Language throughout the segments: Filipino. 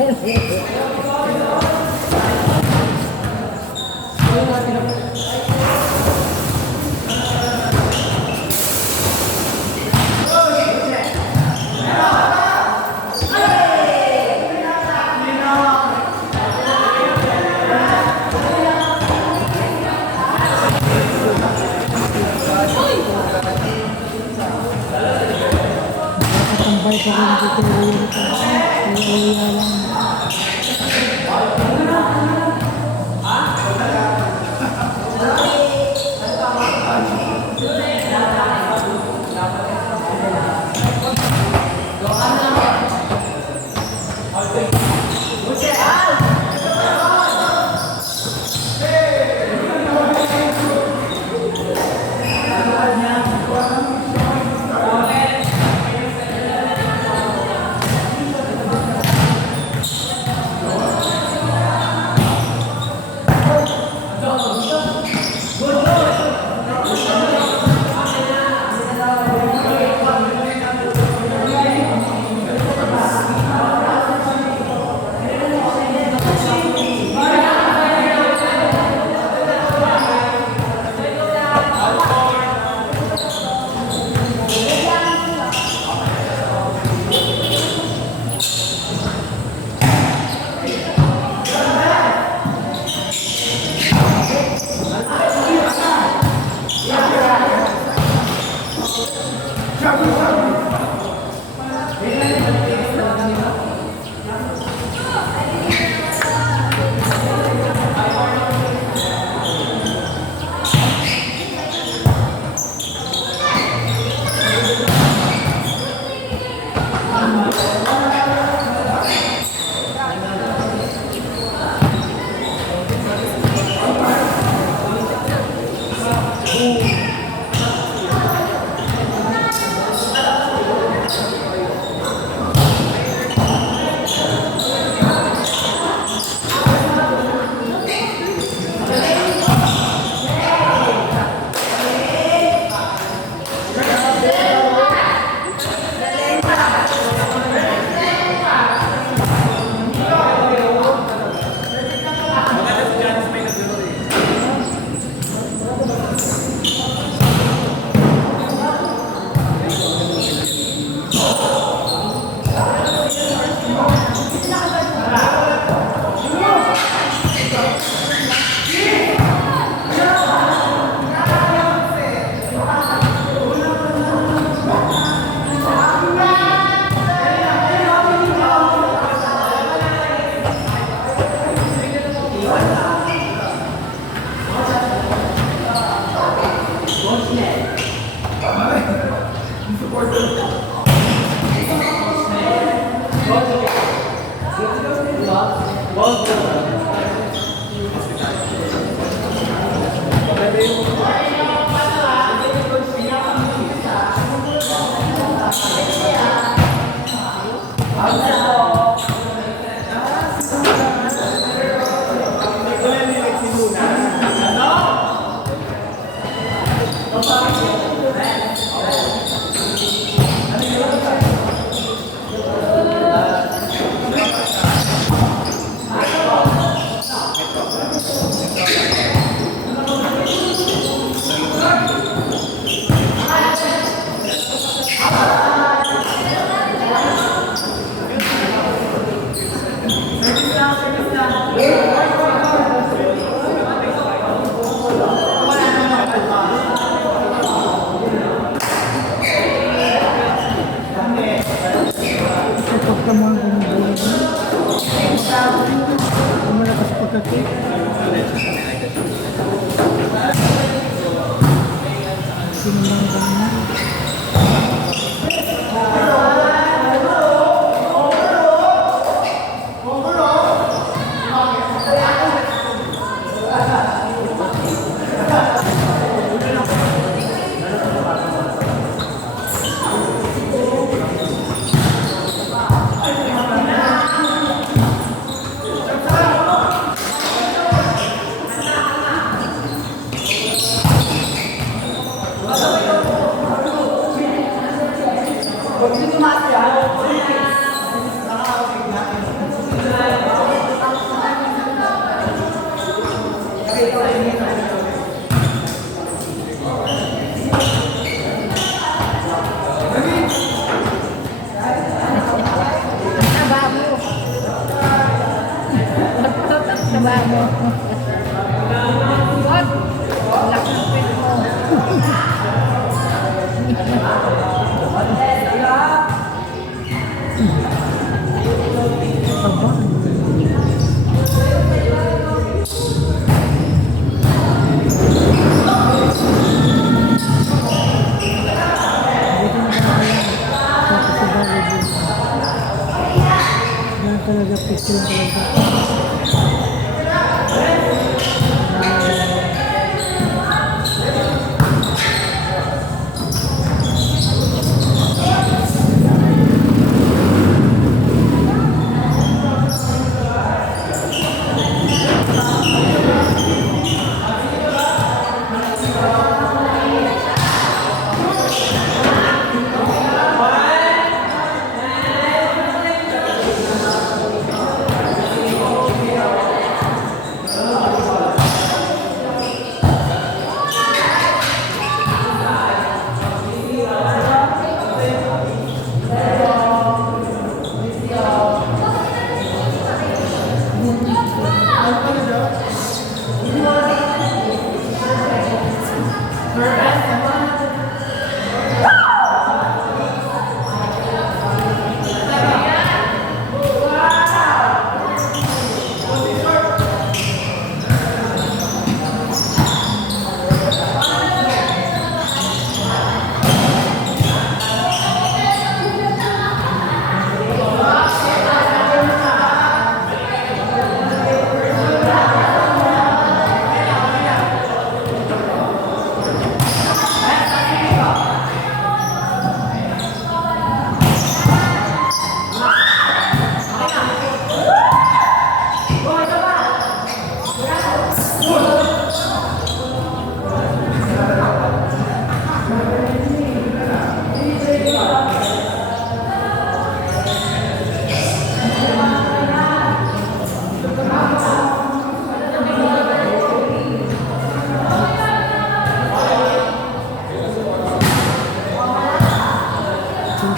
Tambay pa rin dito yung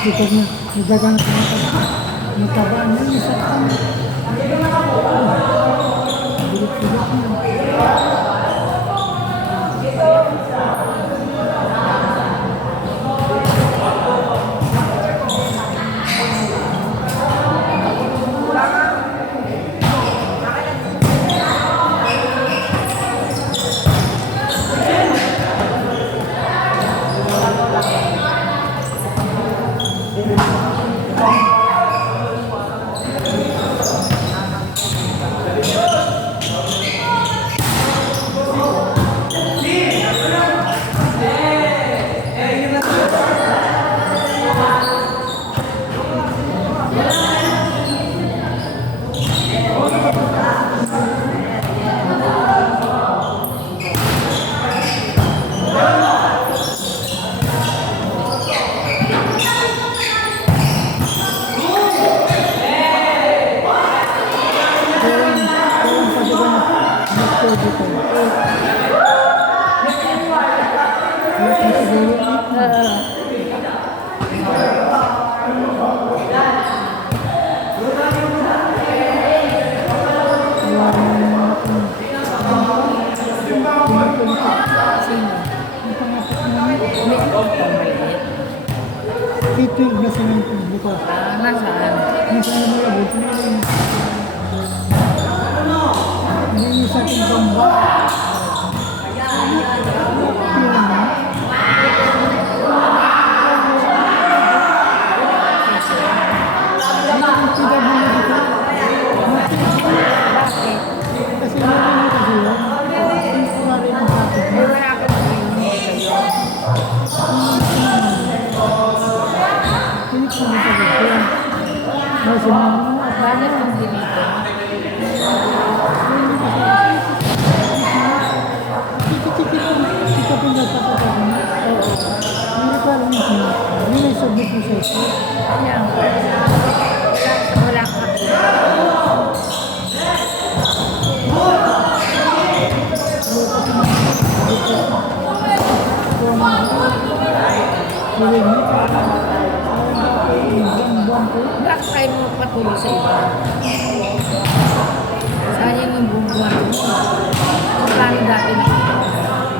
Kita niya, nagdagang natabaan niya, nasaktan. Bilit-bilit niya. Titig na sa mga buto. Nasaan? Nasaan mo yung buto? Ano yung sa ating gamba? Kasi marami kasi yun. Marami ang sakit. Wala ka na bakit yung dito? Ayan. Wala ka. Bakit tayo mo patuloy sa iba? Sayang yung buong-buwan mo. Paano dati na ito?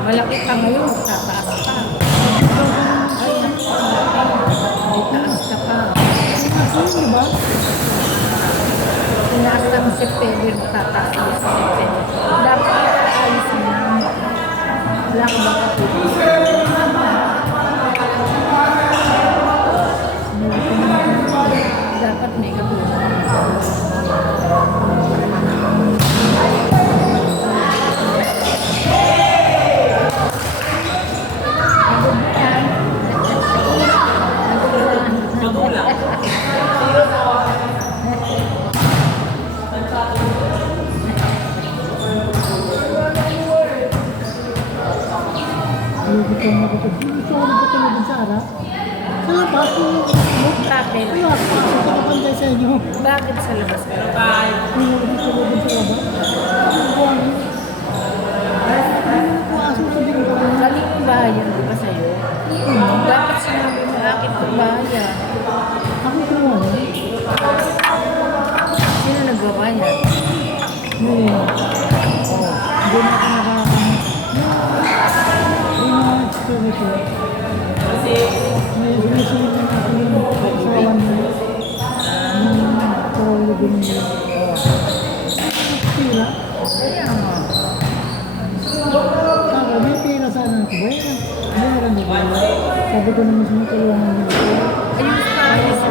Malaki ka ngayon, magtataas ka. Ayan. May taas ka pa. Tinaas ka ng September, magtataas ka sa September. Dapat ayos mo na. Wala ka ba patuloy? Dapat may katulong. Bakit sa labas ka? Galing yung bahay yun, di ba sa'yo? Dapat sinabi mo, akit yung bahay yan. Sino nagawa yan? Kaya nga. May pera sana ako ba? Meron ba? Sabi ko naman sa mga tulungan nila. Ayun sa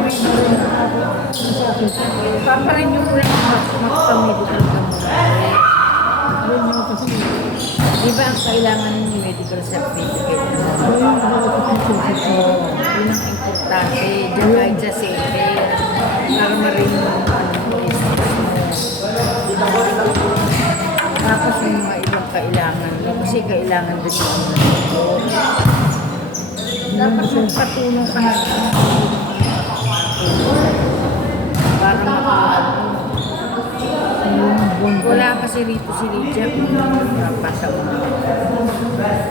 paparin nyo po lang magpa-medical ka muna. Di ba ang kailangan ng medical certificate? Yun ang importante. Diyan kahit sa safety. Para marin mo tapos yung mga ibang kailangan. Kasi kailangan din yung dapat magpatulong ka na para makakalaman. Wala kasi rito si Lydia kung napasa mo.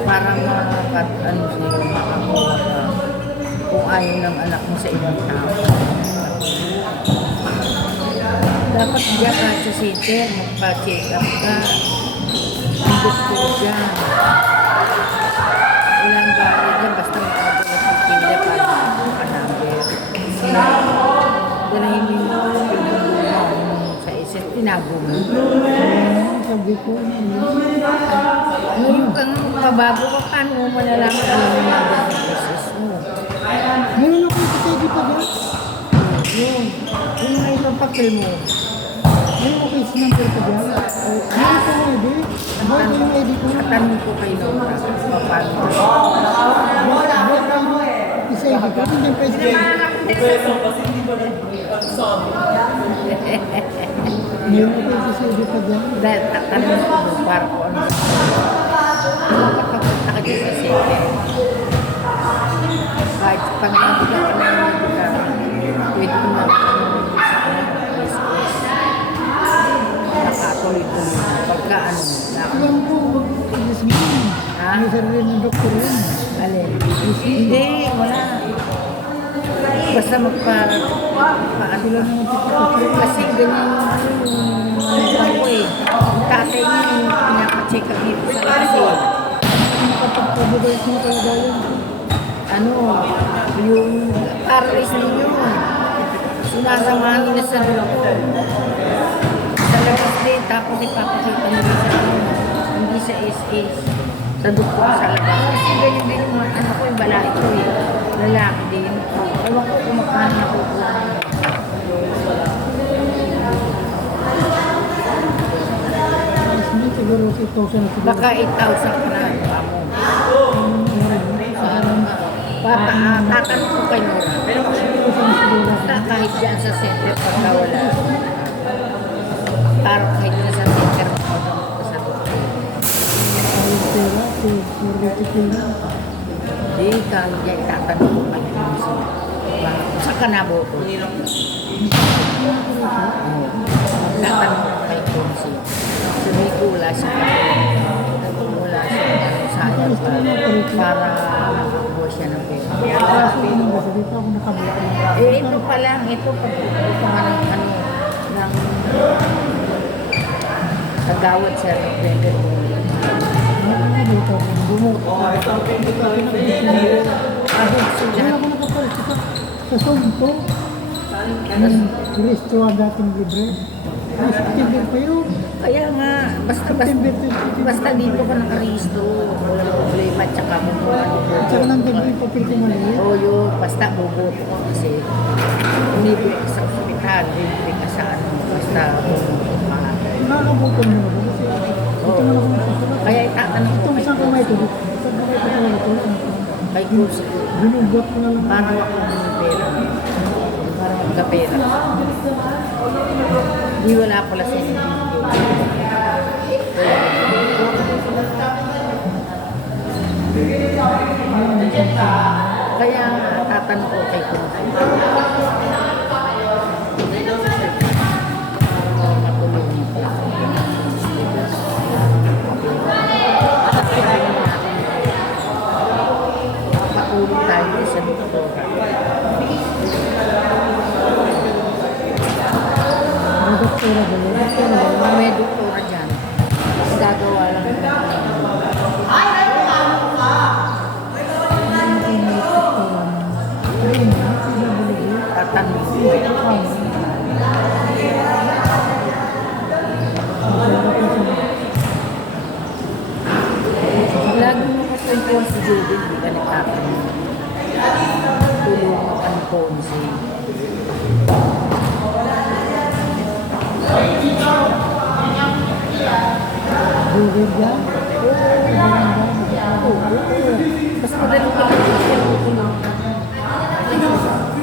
Para makakat, ano siya, makakuha ka. kung ayaw ng anak mo sa ibang tao. Dapat diyan ka sa center, magpa-check up ka. Ang doktor dyan. Walang bayad dyan, basta makagawa sa pila para maka-number. Dalahin mo yung pinagulungan mo sa isip, tinago mo. Sabi ko, Ngayon kang mabago ka, paano mo malalaman ano yung number ng business mo? meron ako sa ID pa dyan. Yung may papakil mo, Meron ako sa number pa dyan. Meron ko ng ID. Bakit ko yung ID ko? katanong ko kayo na paano. Bakit ko isa ID ko? Hindi yung president. Meron ako sa ID pa dyan. Dahil tatanong ko doon para kung ano. Makapunta ka dyan sa center. Kahit pag nabigyan ka na yung pwede mo na nakatuloy-tuloy. Pagka ano, Alam ko, yes ma'am. Ha? May sarili ng doktor yun. alin. Hindi, wala. Basta paano Sila naman pagkakasya. kasi ganyan yung ako eh. Yung tatay niya yung pinapacheck up dito sa labas eh. Nakapagpabigay ko talaga yun. Ano, yung paralyzed din yun. Sinasamahan nila sa doktor. Sa labas din, tapos ipapakita nila sa hindi sa SS. Sa doktor sa labas. Kasi ganyan din yung mga anak ko, yung balay ko eh. Lalaki din. Ewan ko kung magkano nakukuha. Yes ma'am, siguro 2,000 na siguro. Baka 8,000 pa na. Tatanong ko kayo. Kahit dyan sa center pagka wala. Para kahit dyan sa center magpagamot ka sa doktor. Ayun pera, purity pera. Hindi, kahit dyan tatanong ko kayo. Sa kanaboto. Tatanong ko kayo kung siya. Sabi ko wala siya. Wala siya. Sayang para makakuha siya ng pera. Kaso ano ba, sabi pa ako nakabula. Eh, ito pa lang. Ito nga ng ano, ng kagawad sa November. Bumuto. Ahog Kaya sila. ako nakapalit sa Sompo. Resto ang dating libre. September pa yun. Kaya nga, basta dito ka nakaristo. Walang problema, tsaka bumuha. At saka nandun yung papel ko maliit. Oo, yun. Basta bubuto ko kasi umibig ka sa ospital, umibig ka sa ano, basta bubuto ka. Nakakabuton mo ba? Kasi ito na ako nakasalat. Kaya itatanong ko Itong kay isang kamay ko, isang kamay ko talaga ito. kay Cruz, Binugot ko na lang. para ako ng pera. Para magkapera. Di wala pala sa inyo. Kaya tatanong ko kay Cruz. Matulog niyo po. Patulog tayo sa doktor. May doktora ba yun? Doktora ba yun? May doktora dyan. Gagawa lang. Ayun na, pinabalik yun. Tatanong. Lagi mo kasi yung Ponce Judy, di ka nagkakaroon. Tulungan ka ng Ponce. Google dyan. Mas madali ka lang yung tulungan.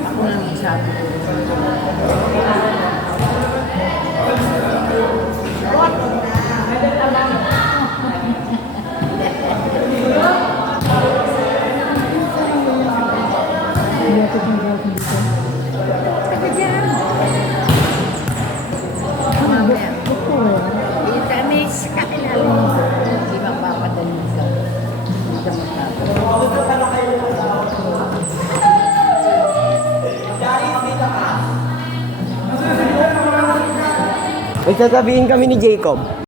Ako lang yung sabi ko. Iyatot ng girlfriend dito. Saka dyan. Mamaya. Doktora yan. Eh, kami sa kakilala mo. Hindi mapapadali ka. Hindi ka magkakaroon. May sasabihin kami ni Jacob.